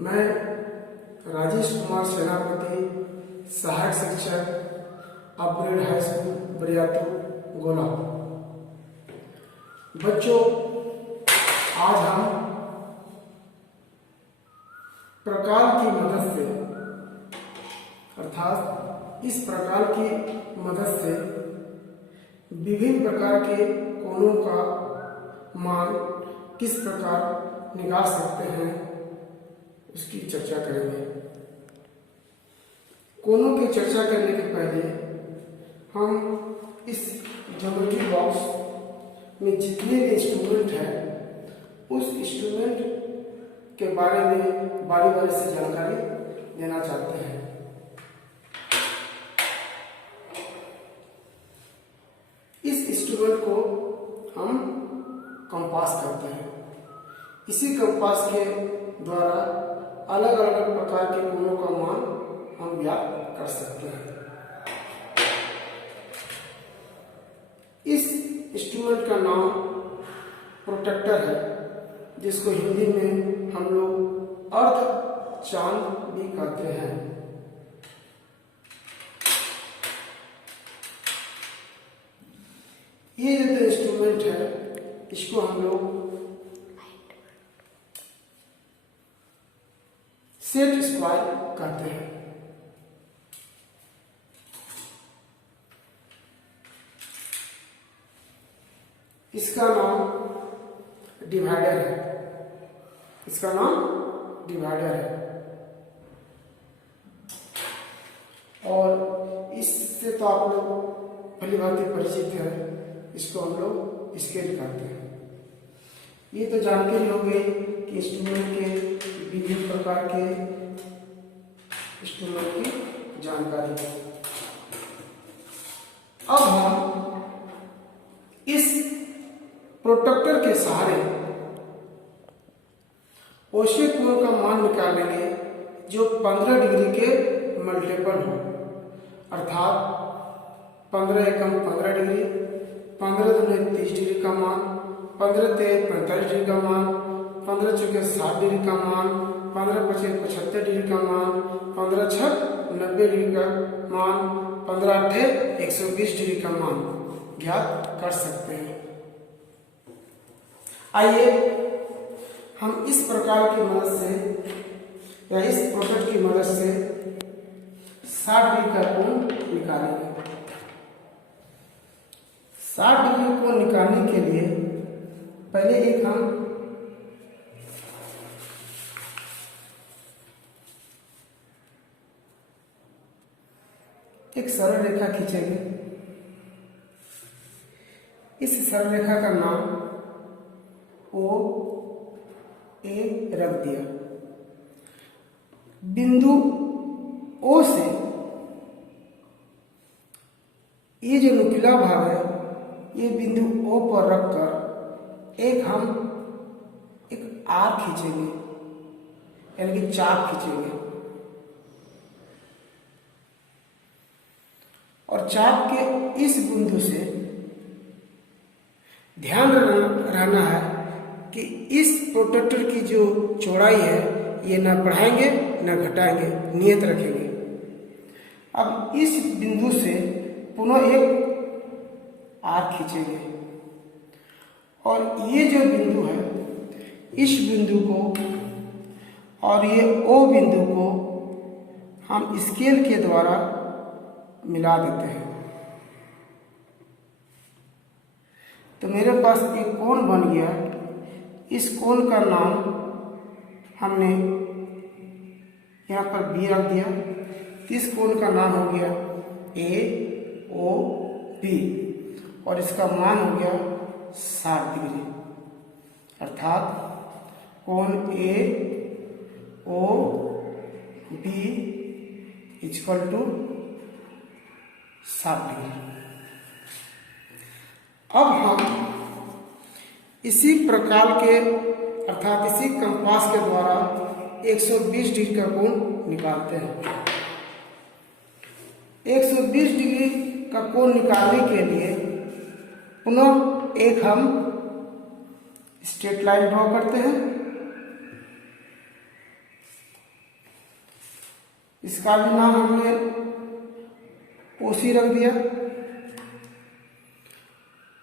मैं राजेश कुमार सेनापति, सहायक शिक्षक, अपग्रेड हाई स्कूल बरियातू गोला। बच्चों, आज हम प्रकार की मदद से अर्थात इस प्रकार की मदद से विभिन्न प्रकार के कोणों का मान किस प्रकार निकाल सकते हैं उसकी चर्चा करेंगे। कोणों की चर्चा करने के पहले हम इस ज्योमेट्री बॉक्स में जितने भी इंस्ट्रूमेंट हैं उस इंस्ट्रूमेंट के बारे में बारी बारी से जानकारी देना चाहते हैं। इस इंस्ट्रूमेंट को हम कंपास कहते हैं। इसी कंपास के द्वारा अलग अलग प्रकार के कोणों का मान हम ज्ञात कर सकते हैं। इस इंस्ट्रूमेंट का नाम प्रोट्रैक्टर है, जिसको हिंदी में हम लोग अर्ध चांद भी कहते हैं। ये जो इंस्ट्रूमेंट है इसको हम लोग सेट स्क्वायर कहते हैं। इसका नाम डिवाइडर है। इसका नाम डिवाइडर है और इससे तो आप लोग भली भांति परिचित है। इसको हम लोग स्केल कहते हैं। ये तो जानकारी हो गई कि इंस्ट्रूमेंट के विभिन्न प्रकार के इंस्ट्रूमेंट की जानकारी। अब हम इस प्रोट्रैक्टर के सहारे ओशे कोण का मान निकालेंगे जो 15 डिग्री के मल्टीपल हो, अर्थात 15 एकम 15 डिग्री, 15 दूनी 30 डिग्री का मान, 15 तेज 45 डिग्री का मान, 15 चौके 60 डिग्री का मान, 15 पचे 75 डिग्री का मान, 15 छक 90 डिग्री का मान, 15 अट्ठे 120 डिग्री का मान ज्ञात कर सकते हैं। आइए हम इस प्रकार की मदद से या इस प्रोसेस की मदद से 60 डिग्री का कोण निकालेंगे। 60 डिग्री कोण निकालने के लिए पहले एक सरल रेखा खींचेंगे। इस सरल रेखा का नाम ओ ए रख दिया। बिंदु ओ से ये जो नुकीला भाग है ये बिंदु ओ पर रखकर हम एक आर्क खींचेंगे, यानी कि चाप खींचेंगे और चाप के इस बिंदु से ध्यान रहना है कि इस प्रोट्रैक्टर की जो चौड़ाई है ये ना बढ़ाएंगे ना घटाएंगे, नियत रखेंगे। अब इस बिंदु से पुनः एक आर्क खींचेंगे और ये जो बिंदु है इस बिंदु को और ये ओ बिंदु को हम स्केल के द्वारा मिला देते हैं। तो मेरे पास एक कोण बन गया। इस कोण का नाम हमने यहाँ पर बी रख दिया। इस कोण का नाम हो गया ए ओ बी और इसका मान हो गया 60 डिग्री, अर्थात कोण A O B equal to 60 degree. अब हम इसी प्रकार के अर्थात इसी कंपास के द्वारा 120 डिग्री का कोण निकालते हैं। 120 डिग्री का कोण निकालने के लिए पुनः हम स्ट्रेट लाइन ड्रॉ करते हैं इसका भी नाम हमने OC रख दिया।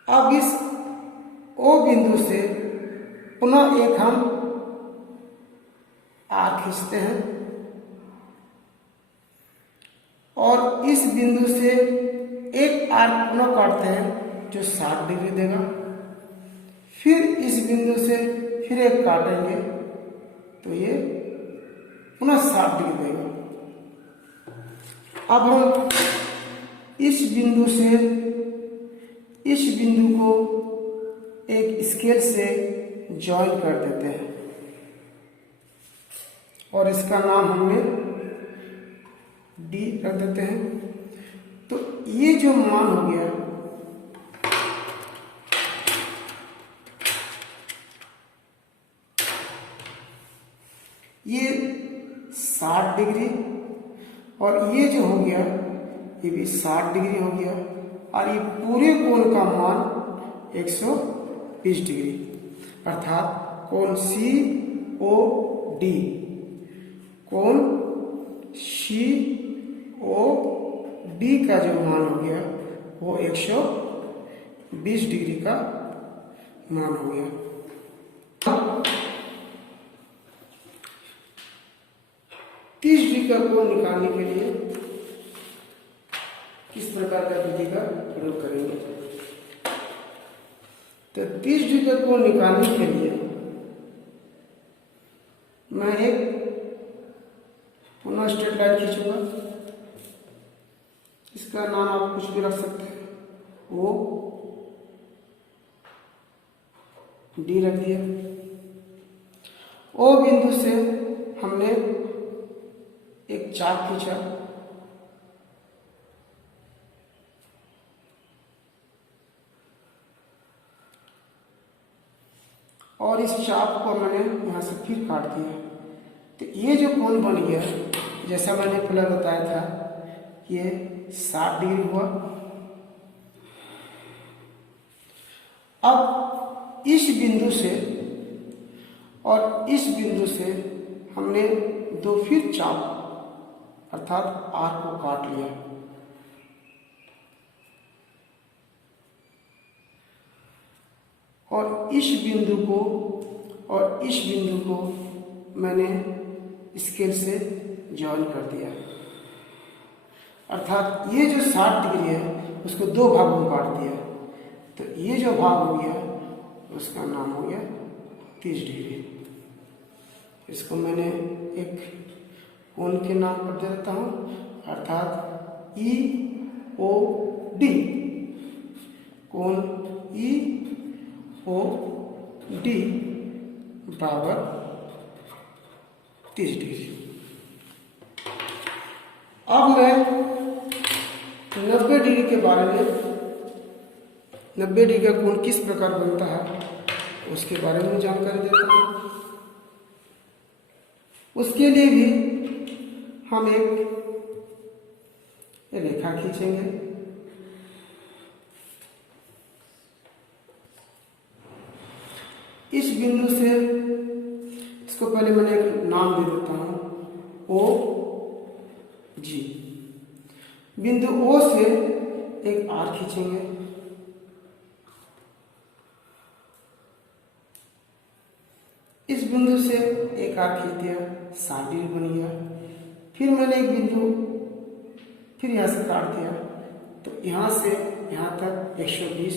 अब इस O बिंदु से पुनः एक हम आर्क खींचते हैं और इस बिंदु से एक आर्क पुनः काटते हैं जो 60 डिग्री देगा। फिर इस बिंदु से फिर एक काटेंगे तो ये पुनः 60 डिग्री देगा। अब हम इस बिंदु से इस बिंदु को एक स्केल से ज्वाइन कर देते हैं और इसका नाम हमने D रख देते हैं। तो ये जो मान हो गया ये 60 डिग्री और ये जो हो गया ये भी 60 डिग्री हो गया और ये पूरे कोण का मान 120 डिग्री अर्थात कोण COD, कोण COD का जो मान हो गया वो 120 डिग्री का मान हो गया। 30 डिग्री का कोण निकालने के लिए किस प्रकार का विधि का प्रयोग करेंगे? तो 30 डिग्री का कोण निकालने के लिए मैं एक पुनः स्ट्रेट लाइन खींचूंगा। इसका नाम आप कुछ भी रख सकते हैं, वो D रख दिया। O बिंदु से हमने एक चाप खींचा और इस चाप को मैंने यहां से फिर काट दिया। तो ये जो कोण बन गया जैसा मैंने पहले बताया था ये 60 डिग्री हुआ। अब इस बिंदु से और इस बिंदु से हमने दो फिर चाप अर्थात आर्क को काट लिया और इस बिंदु को और इस बिंदु को मैंने स्केल से ज्वाइन कर दिया अर्थात ये जो 60 डिग्री है उसको दो भागों में काट दिया। तो ये जो भाग हो गया उसका नाम हो गया 30 डिग्री। इसको मैंने एक कोण के नाम पर दे देता हूं अर्थात EOD, कोण EOD बराबर 30 डिग्री। अब मैं 90 डिग्री के बारे में 90 डिग्री का कोण किस प्रकार बनता है उसके बारे में जानकारी देता हूं। उसके लिए भी हम एक रेखा खींचेंगे। इस बिंदु से इसको पहले मैंने एक नाम दे देता हूं OG। बिंदु O से एक आर्क खींचेंगे। इस बिंदु से एक आर्क खींच दिया 60 डिग्री बन गया। फिर मैंने एक बिंदु फिर यहां से काट दिया तो यहां से यहां तक 120।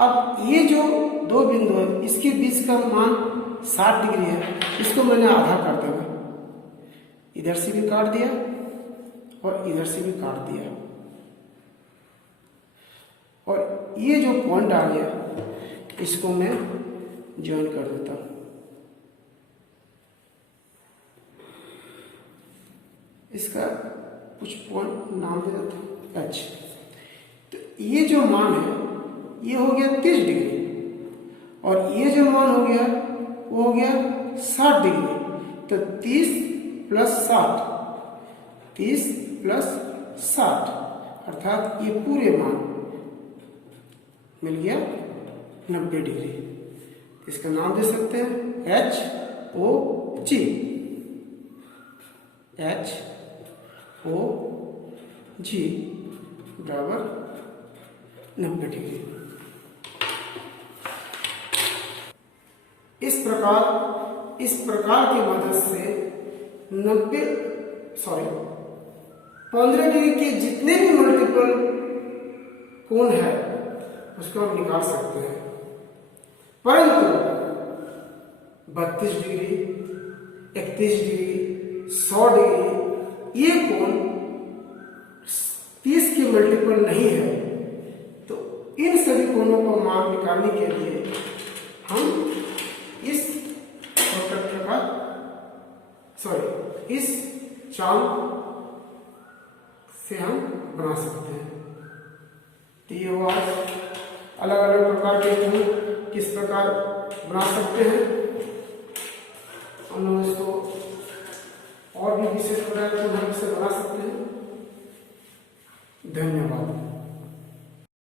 अब ये जो दो बिंदु है इसके बीच का मान 60 डिग्री है, इसको मैंने आधा कर देगा। इधर से भी काट दिया और इधर से भी काट दिया और ये जो पॉइंट आ गया इसको मैं ज्वाइन कर देता हूं। इसका कुछ पॉइंट नाम दे देता हूं H। तो ये जो मान है ये हो गया 30 डिग्री और ये जो मान हो गया वो हो गया 60 डिग्री। तो 30 प्लस 60, 30 प्लस 60 अर्थात ये पूरे मान मिल गया 90 डिग्री। इसका नाम दे सकते हैं HOG, ओ जी बराबर 90 डिग्री। इस प्रकार की मदद से 15 डिग्री के जितने भी मल्टीपल कोण है उसको हम निकाल सकते हैं, परंतु 32 डिग्री, 31 डिग्री, 100 डिग्री ये कोण 30 के मल्टीपल नहीं है। तो इन सभी कोणों को मान निकालने के लिए हम इस प्रोट्रैक्टर का इस चाल से हम बना सकते हैं। तो ये हुआ अलग अलग प्रकार के कोण किस प्रकार बना सकते हैं, हम लोग इसको और भी विशेष प्रकार के कोण से बना सकते हैं। धन्यवाद।